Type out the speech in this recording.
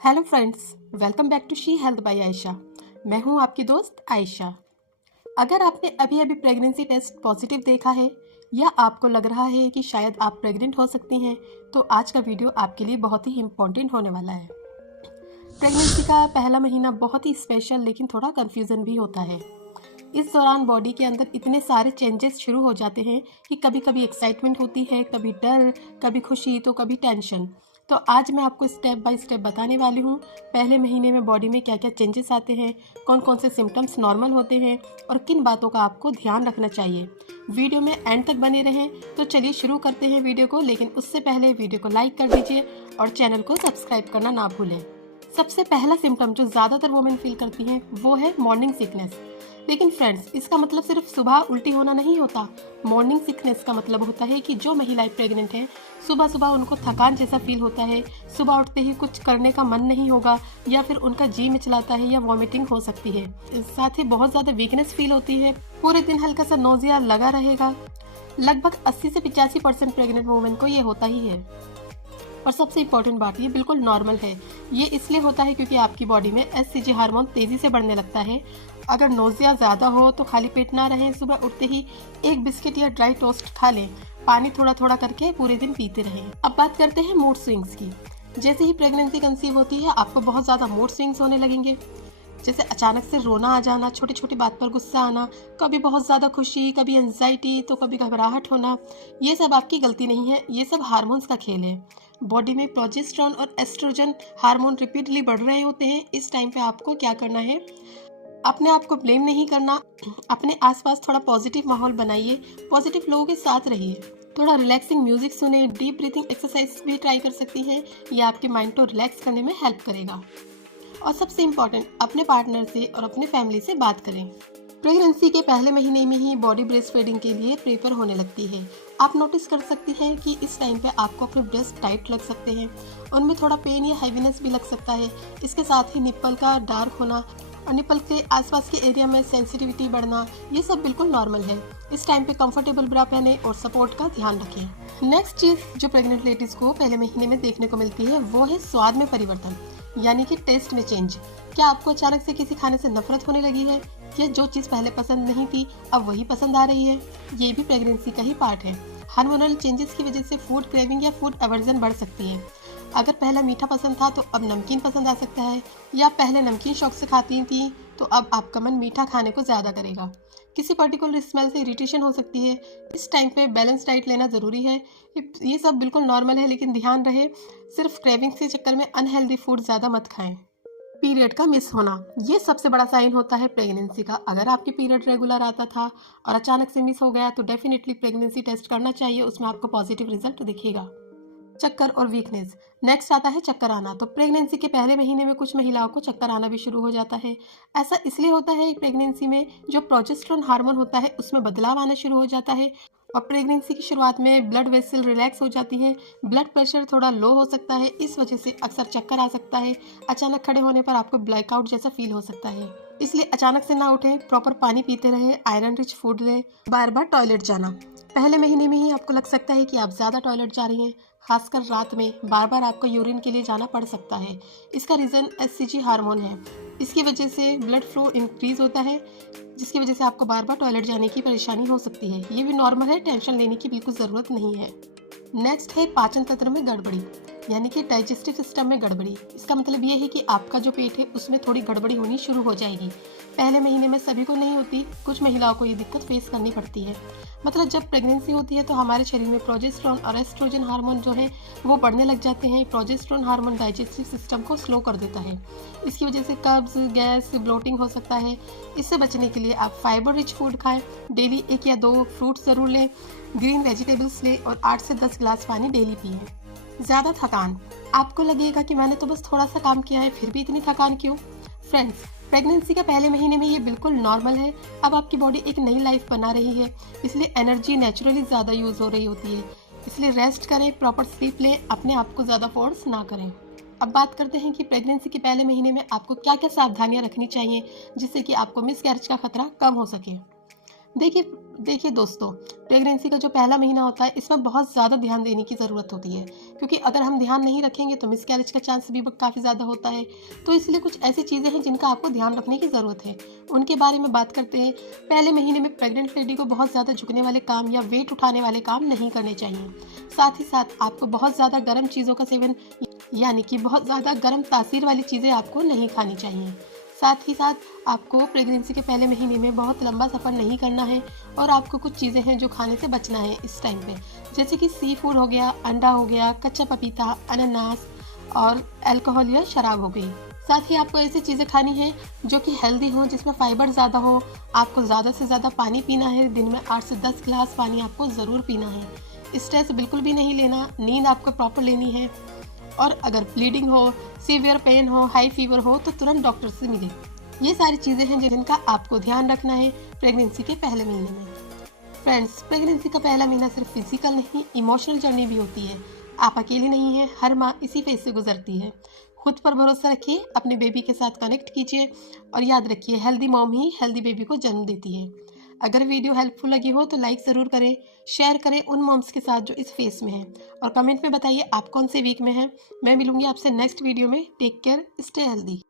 Hello friends, welcome back to She Health by Ayesha. मैं हूं आपकी दोस्त आयशा। अगर आपने अभी अभी प्रेगनेंसी टेस्ट पॉजिटिव देखा है या आपको लग रहा है कि शायद आप प्रेग्नेंट हो सकती हैं, तो आज का वीडियो आपके लिए बहुत ही इम्पोर्टेंट होने वाला है। प्रेगनेंसी का पहला महीना बहुत ही स्पेशल लेकिन थोड़ा कंफ्यूजन भी होता है। इस दौरान बॉडी के अंदर इतने सारे चेंजेस शुरू हो जाते हैं कि कभी कभी एक्साइटमेंट होती है, कभी डर, कभी खुशी, तो कभी टेंशन। तो आज मैं आपको स्टेप बाय स्टेप बताने वाली हूँ पहले महीने में बॉडी में क्या क्या चेंजेस आते हैं, कौन कौन से सिम्टम्स नॉर्मल होते हैं और किन बातों का आपको ध्यान रखना चाहिए। वीडियो में एंड तक बने रहें। तो चलिए शुरू करते हैं वीडियो को, लेकिन उससे पहले वीडियो को लाइक कर दीजिए और चैनल को सब्सक्राइब करना ना भूलें। सबसे पहला सिम्टम जो ज़्यादातर वुमेन फील करती हैं वो है मॉर्निंग सिकनेस। लेकिन फ्रेंड्स, इसका मतलब सिर्फ सुबह उल्टी होना नहीं होता। मॉर्निंग सिकनेस का मतलब होता है कि जो महिलाएं प्रेग्नेंट हैं, सुबह सुबह उनको थकान जैसा फील होता है, सुबह उठते ही कुछ करने का मन नहीं होगा या फिर उनका जी मिचलाता है या वॉमिटिंग हो सकती है। साथ ही बहुत ज़्यादा वीकनेस फील होती है, पूरे दिन हल्का सा नोजिया लगा रहेगा। लगभग 80 से 85% प्रेग्नेंट वुमेन को ये होता ही है। और सबसे इम्पोर्टेंट बात, ये बिल्कुल नॉर्मल है। ये इसलिए होता है क्योंकि आपकी बॉडी में एचसीजी हार्मोन तेजी से बढ़ने लगता है। अगर नोजिया ज़्यादा हो तो खाली पेट ना रहें, सुबह उठते ही एक बिस्किट या ड्राई टोस्ट खा लें, पानी थोड़ा थोड़ा करके पूरे दिन पीते रहें। अब बात करते हैं मूड स्विंग्स की। जैसे ही प्रेगनेंसी कंसीव होती है, आपको बहुत ज़्यादा मूड स्विंग्स होने लगेंगे। जैसे अचानक से रोना आ जाना, छोटी छोटी बात पर गुस्सा आना, कभी बहुत ज़्यादा खुशी, कभी एंजाइटी, तो कभी घबराहट होना। ये सब आपकी गलती नहीं है, ये सब हार्मोन्स का खेल है। बॉडी में प्रोजेस्टेरोन और एस्ट्रोजन हार्मोन रिपीटली बढ़ रहे होते हैं। इस टाइम पे आपको क्या करना है, अपने आप को ब्लेम नहीं करना, अपने आसपास थोड़ा पॉजिटिव माहौल बनाइए, पॉजिटिव लोगों के साथ रहिए, थोड़ा रिलैक्सिंग म्यूजिक सुने, डीप ब्रीथिंग एक्सरसाइज भी ट्राई कर सकती हैं। ये आपके माइंड को रिलैक्स करने में हेल्प करेगा। और सबसे इम्पॉर्टेंट, अपने पार्टनर से और अपने फैमिली से बात करें। प्रेगनेंसी के पहले महीने में ही बॉडी ब्रेस्ट फीडिंग के लिए प्रेफर होने लगती है। आप नोटिस कर सकती हैं कि इस टाइम पे आपको अपने ब्रेस्ट टाइट लग सकते हैं, उनमें थोड़ा पेन या हैवीनेस भी लग सकता है। इसके साथ ही निप्पल का डार्क होना और निप्पल के आसपास के एरिया में सेंसिटिविटी बढ़ना, ये सब बिल्कुल नॉर्मल है। इस टाइम पे कंफर्टेबल ब्रा पहने और सपोर्ट का ध्यान रखें। नेक्स्ट चीज़ जो प्रेग्नेंट लेडीज़ को पहले महीने में देखने को मिलती है वो है स्वाद में परिवर्तन, यानी कि टेस्ट में चेंज। क्या आपको अचानक से किसी खाने से नफरत होने लगी है, या जो चीज़ पहले पसंद नहीं थी अब वही पसंद आ रही है? ये भी प्रेगनेंसी का ही पार्ट है। हार्मोनल चेंजेस की वजह से फूड क्रेविंग या फूड एवर्जन बढ़ सकती है। अगर पहले मीठा पसंद था तो अब नमकीन पसंद आ सकता है, या पहले नमकीन शौक से खाती थी तो अब आपका मन मीठा खाने को ज़्यादा करेगा। किसी पर्टिकुलर स्मेल से इरिटेशन हो सकती है। इस टाइम पे बैलेंस डाइट लेना ज़रूरी है। ये सब बिल्कुल नॉर्मल है, लेकिन ध्यान रहे सिर्फ क्रेविंग के चक्कर में अनहेल्दी फूड ज़्यादा मत खाएं। पीरियड का मिस होना, ये सबसे बड़ा साइन होता है प्रेगनेंसी का। अगर आपकी पीरियड रेगुलर आता था और अचानक से मिस हो गया तो डेफिनेटली प्रेगनेंसी टेस्ट करना चाहिए, उसमें आपको पॉजिटिव रिजल्ट दिखेगा। चक्कर और वीकनेस, नेक्स्ट आता है चक्कर आना। तो प्रेगनेंसी के पहले महीने में कुछ महिलाओं को चक्कर आना भी शुरू हो जाता है। ऐसा इसलिए होता है प्रेगनेंसी में जो प्रोजेस्टेरोन हार्मोन होता है उसमें बदलाव आना शुरू हो जाता है, और प्रेगनेंसी की शुरुआत में ब्लड वेसल रिलैक्स हो जाती है, ब्लड प्रेशर थोड़ा लो हो सकता है, इस वजह से अक्सर चक्कर आ सकता है। अचानक खड़े होने पर आपको ब्लैकआउट जैसा फील हो सकता है, इसलिए अचानक से ना उठें, प्रॉपर पानी पीते रहे, आयरन रिच फूड लें। बार बार टॉयलेट जाना, पहले महीने में ही आपको लग सकता है कि आप ज़्यादा टॉयलेट जा रही हैं, खासकर रात में बार बार आपको यूरिन के लिए जाना पड़ सकता है। इसका रीज़न एचसीजी हार्मोन है। इसकी वजह से ब्लड फ्लो इंक्रीज होता है, जिसकी वजह से आपको बार बार टॉयलेट जाने की परेशानी हो सकती है। ये भी नॉर्मल है, टेंशन लेने की बिल्कुल ज़रूरत नहीं है। नेक्स्ट है पाचन तंत्र में गड़बड़ी, यानी कि डाइजेस्टिव सिस्टम में गड़बड़ी। इसका मतलब ये है कि आपका जो पेट है उसमें थोड़ी गड़बड़ी होनी शुरू हो जाएगी। पहले महीने में सभी को नहीं होती, कुछ महिलाओं को ये दिक्कत फेस करनी पड़ती है। मतलब जब प्रेगनेंसी होती है तो हमारे शरीर में प्रोजेस्टेरोन और एस्ट्रोजन हार्मोन जो है वो बढ़ने लग जाते हैं। प्रोजेस्टेरोन हार्मोन डाइजेस्टिव सिस्टम को स्लो कर देता है, इसकी वजह से कब्ज, गैस, ब्लोटिंग हो सकता है। इससे बचने के लिए आप फाइबर रिच फूड खाएं, डेली 1 या 2 फ्रूट्स ज़रूर लें, ग्रीन वेजिटेबल्स लें और 8 से 10 गिलास पानी डेली पिएं। ज़्यादा थकान, आपको लगेगा कि मैंने तो बस थोड़ा सा काम किया है, फिर भी इतनी थकान क्यों? फ्रेंड्स, प्रेगनेंसी के पहले महीने में ये बिल्कुल नॉर्मल है। अब आपकी बॉडी एक नई लाइफ बना रही है, इसलिए एनर्जी नेचुरली ज़्यादा यूज़ हो रही होती है। इसलिए रेस्ट करें, प्रॉपर स्लीप लें, अपने आप को ज़्यादा फोर्स ना करें। अब बात करते हैं कि प्रेगनेंसी के पहले महीने में आपको क्या क्या सावधानियां रखनी चाहिए जिससे कि आपको मिसकैरेज का खतरा कम हो सके। देखिए, देखिए दोस्तों, प्रेगनेंसी का जो पहला महीना होता है इसमें बहुत ज़्यादा ध्यान देने की ज़रूरत होती है, क्योंकि अगर हम ध्यान नहीं रखेंगे तो मिसकैरेज का चांस भी काफ़ी ज़्यादा होता है। तो इसलिए कुछ ऐसी चीज़ें हैं जिनका आपको ध्यान रखने की ज़रूरत है, उनके बारे में बात करते हैं। पहले महीने में प्रेग्नेंट लेडी को बहुत ज़्यादा झुकने वाले काम या वेट उठाने वाले काम नहीं करने चाहिए। साथ ही साथ आपको बहुत ज़्यादा गर्म चीज़ों का सेवन, यानी कि बहुत ज़्यादा गर्म तासीर वाली चीज़ें आपको नहीं खानी चाहिए। साथ ही साथ आपको प्रेगनेंसी के पहले महीने में बहुत लंबा सफ़र नहीं करना है, और आपको कुछ चीज़ें हैं जो खाने से बचना है इस टाइम पे, जैसे कि सी फूड हो गया, अंडा हो गया, कच्चा पपीता, अनानास और अल्कोहल या शराब हो गई। साथ ही आपको ऐसी चीज़ें खानी है जो कि हेल्दी हो, जिसमें फाइबर ज़्यादा हो। आपको ज़्यादा से ज़्यादा पानी पीना है, दिन में 8 से 10 गिलास पानी आपको ज़रूर पीना है। स्ट्रेस बिल्कुल भी नहीं लेना, नींद आपको प्रॉपर लेनी है, और अगर ब्लीडिंग हो, सीवियर पेन हो, हाई फीवर हो तो तुरंत डॉक्टर से मिलें। ये सारी चीज़ें हैं जिनका आपको ध्यान रखना है प्रेगनेंसी के पहले महीने में। फ्रेंड्स, प्रेगनेंसी का पहला महीना सिर्फ फिजिकल नहीं, इमोशनल जर्नी भी होती है। आप अकेली नहीं हैं, हर माँ इसी फेज से गुजरती है। खुद पर भरोसा रखिए, अपने बेबी के साथ कनेक्ट कीजिए, और याद रखिए हेल्दी मॉम ही हेल्दी बेबी को जन्म देती है। अगर वीडियो हेल्पफुल लगी हो तो लाइक ज़रूर करें, शेयर करें उन मॉम्स के साथ जो इस फेस में हैं, और कमेंट में बताइए आप कौन से वीक में हैं। मैं मिलूंगी आपसे नेक्स्ट वीडियो में। Take care, stay healthy.